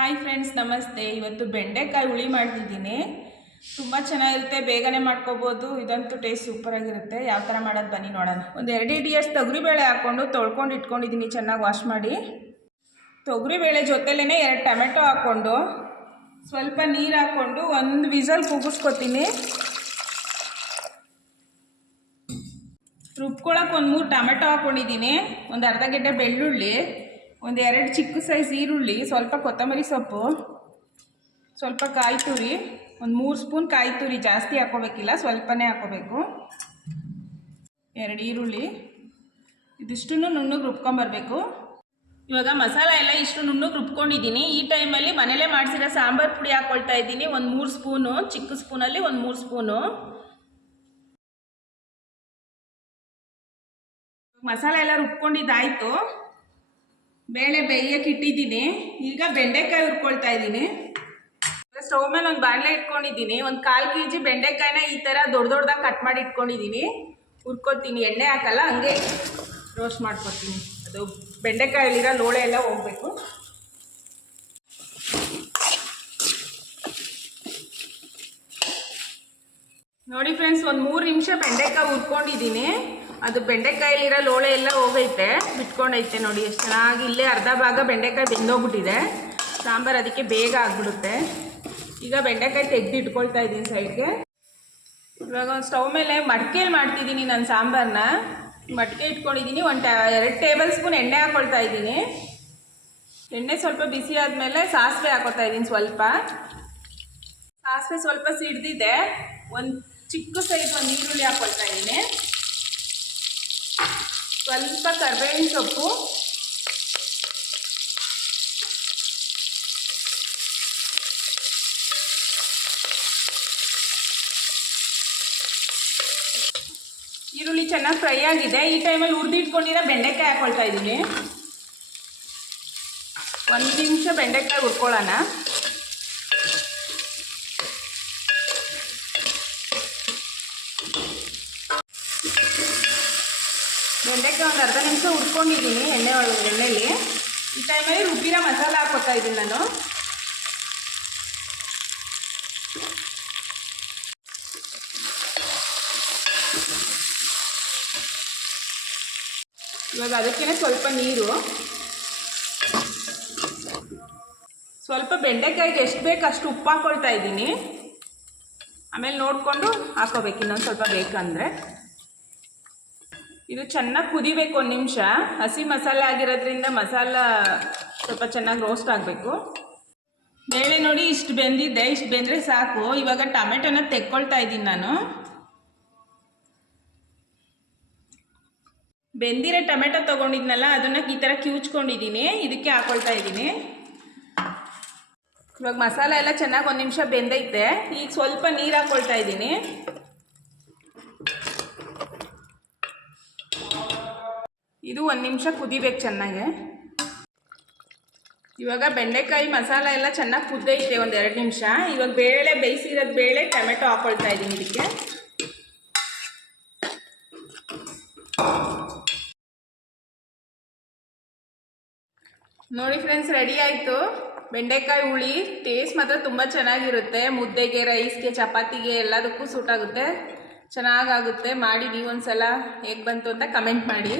Hi friends, ನಮಸ್ತೆ. ಇವತ್ತು ಬೆಂಡೆಕಾಯಿ ಹುಳಿ ಮಾಡ್ತಿದ್ದೀನಿ. ತುಂಬ ಚೆನ್ನಾಗಿರುತ್ತೆ, ಬೇಗನೆ ಮಾಡ್ಕೋಬೋದು. ಇದಂತೂ ಟೇಸ್ಟ್ ಸೂಪರಾಗಿರುತ್ತೆ. ಯಾವ ಥರ ಮಾಡೋದು ಬನ್ನಿ ನೋಡೋಣ. ಒಂದು 2 ಹಿಡಿಯಷ್ಟು ತೊಗರಿಬೇಳೆ ಹಾಕ್ಕೊಂಡು ತೊಳ್ಕೊಂಡು ಇಟ್ಕೊಂಡಿದ್ದೀನಿ, ಚೆನ್ನಾಗಿ ವಾಶ್ ಮಾಡಿ. ತೊಗರಿಬೇಳೆ ಜೊತೆಲೇ 2 ಟೊಮೆಟೊ ಹಾಕ್ಕೊಂಡು ಸ್ವಲ್ಪ ನೀರು ಹಾಕ್ಕೊಂಡು 1 ವಿಸಲ್ ಕೂಗಿಸ್ಕೊತೀನಿ. ರುಬ್ಕೊಳಕ್ಕೆ 3 ಟೊಮೆಟೊ ಹಾಕ್ಕೊಂಡಿದ್ದೀನಿ, ಒಂದು ಅರ್ಧ ಗೆಡ್ಡೆ ಬೆಳ್ಳುಳ್ಳಿ, ಒಂದು 2 ಚಿಕ್ಕ ಸೈಜ್ ಈರುಳ್ಳಿ, ಸ್ವಲ್ಪ ಕೊತ್ತಂಬರಿ ಸೊಪ್ಪು, ಸ್ವಲ್ಪ ಕಾಯಿ ತುರಿ, ಒಂದು 3 ಸ್ಪೂನ್ ಕಾಯಿ ತುರಿ. ಜಾಸ್ತಿ ಹಾಕೋಬೇಕಿಲ್ಲ, ಸ್ವಲ್ಪನೇ ಹಾಕೋಬೇಕು. 2 ಈರುಳ್ಳಿ, ಇದಿಷ್ಟನ್ನು ನುಣ್ಣಗೆ ರುಬ್ಕೊಂಬರ್ಬೇಕು. ಇವಾಗ ಮಸಾಲ ಎಲ್ಲ ಇಷ್ಟು ನುಣ್ಣಗೆ ರುಬ್ಕೊಂಡಿದ್ದೀನಿ. ಈ ಟೈಮಲ್ಲಿ ಮನೇಲೇ ಮಾಡಿಸಿರೋ ಸಾಂಬಾರು ಪುಡಿ ಹಾಕ್ಕೊಳ್ತಾ ಇದ್ದೀನಿ, ಒಂದು 3 ಸ್ಪೂನು. ಚಿಕ್ಕ ಸ್ಪೂನಲ್ಲಿ ಒಂದು 3 ಸ್ಪೂನು. ಮಸಾಲ ಎಲ್ಲ ರುಬ್ಕೊಂಡಿದ್ದಾಯಿತು. ಬೇಳೆ ಬೇಯಕ್ಕೆ ಇಟ್ಟಿದ್ದೀನಿ. ಈಗ ಬೆಂಡೆಕಾಯಿ ಹುರ್ಕೊಳ್ತಾ ಇದ್ದೀನಿ. ಸ್ಟವ್ ಮೇಲೆ ಒಂದು ಬಾಣಲೆ ಇಟ್ಕೊಂಡಿದ್ದೀನಿ. ಒಂದು 1/4 kg ಬೆಂಡೆಕಾಯಿನ ಈ ಥರ ದೊಡ್ಡದಾಗಿ ಕಟ್ ಮಾಡಿ ಇಟ್ಕೊಂಡಿದ್ದೀನಿ. ಹುರ್ಕೊತೀನಿ, ಎಣ್ಣೆ ಹಾಕಲ್ಲ, ಹಂಗೆ ರೋಸ್ಟ್ ಮಾಡ್ಕೊತೀನಿ. ಅದು ಬೆಂಡೆಕಾಯಲ್ಲಿರೋ ಲೋಳೆ ಎಲ್ಲ ಹೋಗಬೇಕು. ನೋಡಿ ಫ್ರೆಂಡ್ಸ್, ಒಂದು 3 ನಿಮಿಷ ಬೆಂಡೆಕಾಯಿ ಹುರ್ಕೊಂಡಿದ್ದೀನಿ. ಅದು ಬೆಂಡೆಕಾಯಲ್ಲಿರೋ ಲೋಳೆ ಎಲ್ಲ ಹೋಗೈತೆ, ಬಿಟ್ಕೊಂಡೈತೆ. ನೋಡಿ ಎಷ್ಟು ಚೆನ್ನಾಗಿ. ಇಲ್ಲೇ ಅರ್ಧ ಭಾಗ ಬೆಂಡೆಕಾಯಿ ಬೆಂದೋಗ್ಬಿಟ್ಟಿದೆ. ಸಾಂಬಾರು ಅದಕ್ಕೆ ಬೇಗ ಆಗಿಬಿಡುತ್ತೆ. ಈಗ ಬೆಂಡೆಕಾಯಿ ತೆಗೆದು ಇಟ್ಕೊಳ್ತಾ ಇದ್ದೀನಿ ಸೈಡ್ಗೆ. ಇವಾಗ ಒಂದು ಸ್ಟವ್ ಮೇಲೆ ಮಡಿಕೆಯಲ್ಲಿ ಮಾಡ್ತಿದ್ದೀನಿ ನಾನು ಸಾಂಬಾರನ್ನ. ಮಡಿಕೆ ಇಟ್ಕೊಂಡಿದ್ದೀನಿ. 2 ಟೇಬಲ್ ಸ್ಪೂನ್ ಎಣ್ಣೆ ಹಾಕ್ಕೊಳ್ತಾ ಇದ್ದೀನಿ. ಎಣ್ಣೆ ಸ್ವಲ್ಪ ಬಿಸಿ ಆದಮೇಲೆ ಸಾಸಿವೆ ಹಾಕ್ಕೊಳ್ತಾ ಇದ್ದೀನಿ. ಸಾಸಿವೆ ಸ್ವಲ್ಪ ಸಿಡ್ದಿದೆ. ಒಂದು ಚಿಕ್ಕ ಸೈಜ್ ಒಂದು ಈರುಳ್ಳಿ ಹಾಕ್ಕೊಳ್ತಾ ಇದ್ದೀನಿ. ಸ್ವಲ್ಪ ಕರಿಬೇವಿನ ಸೊಪ್ಪು, ಈರುಳ್ಳಿ ಚೆನ್ನಾಗಿ ಫ್ರೈ ಆಗಿದೆ. ಈ ಟೈಮಲ್ಲಿ ಹುರಿದಿಟ್ಕೊಂಡಿರೋ ಬೆಂಡೆಕಾಯಿ ಹಾಕ್ಕೊಳ್ತಾ ಇದ್ದೀನಿ. 1 ನಿಮಿಷ ಬೆಂಡೆಕಾಯಿ ಹುರ್ಕೊಳ್ಳೋಣ. ಬೆಂಡೆಕಾಯಿ ಒಂದು ಅರ್ಧ ನಿಮಿಷ ಹುರ್ಕೊಂಡಿದ್ದೀನಿ ಎಣ್ಣೆಯಲ್ಲಿ. ಈ ಟೈಮಲ್ಲಿ ರುಬ್ಬಿರೋ ಮಸಾಲ ಹಾಕ್ಕೊತಾ ಇದ್ದೀನಿ ನಾನು. ಇವಾಗ ಅದಕ್ಕೇ ಸ್ವಲ್ಪ ನೀರು, ಸ್ವಲ್ಪ ಬೆಂಡೆಕಾಯಿಗೆ ಎಷ್ಟು ಬೇಕು ಅಷ್ಟು ಉಪ್ಪು ಹಾಕ್ಕೊಳ್ತಾ ಇದ್ದೀನಿ. ಆಮೇಲೆ ನೋಡಿಕೊಂಡು ಹಾಕೋಬೇಕು, ಇನ್ನೊಂದು ಸ್ವಲ್ಪ ಬೇಕಂದರೆ. ಇದು ಚೆನ್ನಾಗಿ ಕುದಿಬೇಕು 1 ನಿಮಿಷ. ಹಸಿ ಮಸಾಲೆ ಆಗಿರೋದ್ರಿಂದ ಮಸಾಲ ಸ್ವಲ್ಪ ಚೆನ್ನಾಗಿ ರೋಸ್ಟ್ ಆಗಬೇಕು. ಬೇಳೆ ನೋಡಿ ಇಷ್ಟು ಬೆಂದಿದ್ದೆ, ಇಷ್ಟು ಬೆಂದರೆ ಸಾಕು. ಇವಾಗ ಟೊಮೆಟೊನ ತೆಕ್ಕೊಳ್ತಾ ಇದ್ದೀನಿ ನಾನು. ಬೆಂದಿರೋ ಟೊಮೆಟೊ ತೊಗೊಂಡಿದ್ನಲ್ಲ, ಅದನ್ನು ಈ ಥರ ಕಿವುಚ್ಕೊಂಡಿದ್ದೀನಿ, ಇದಕ್ಕೆ ಹಾಕ್ಕೊಳ್ತಾ ಇದ್ದೀನಿ. ಇವಾಗ ಮಸಾಲ ಎಲ್ಲ ಚೆನ್ನಾಗಿ 1 ನಿಮಿಷ ಬೆಂದೈತೆ. ಈಗ ಸ್ವಲ್ಪ ನೀರು ಹಾಕ್ಕೊಳ್ತಾ ಇದ್ದೀನಿ. ಇದು 1 ನಿಮಿಷ ಕುದಿಬೇಕು ಚೆನ್ನಾಗೆ. ಇವಾಗ ಬೆಂಡೆಕಾಯಿ ಮಸಾಲ ಎಲ್ಲ ಚೆನ್ನಾಗಿ ಕುದ್ದೈತೆ, ಒಂದು 2 ನಿಮಿಷ. ಇವಾಗ ಬೇಳೆ ಬೇಯಿಸಿರೋದು ಬೇಳೆ ಟೊಮೆಟೊ ಹಾಕ್ಕೊಳ್ತಾ ಇದ್ದೀನಿ ಇದಕ್ಕೆ. ನೋಡಿ ಫ್ರೆಂಡ್ಸ್, ರೆಡಿ ಆಯಿತು ಬೆಂಡೆಕಾಯಿ ಹುಳಿ. ಟೇಸ್ಟ್ ಮಾತ್ರ ತುಂಬ ಚೆನ್ನಾಗಿರುತ್ತೆ. ಮುದ್ದೆಗೆ, ರೈಸ್ಗೆ, ಚಪಾತಿಗೆ ಎಲ್ಲದಕ್ಕೂ ಸೂಟ್ ಆಗುತ್ತೆ, ಚೆನ್ನಾಗಾಗುತ್ತೆ. ಮಾಡಿ ನೀವು ಒಂದ್ಸಲ ಹೇಗೆ ಬಂತು ಅಂತ ಕಮೆಂಟ್ ಮಾಡಿ.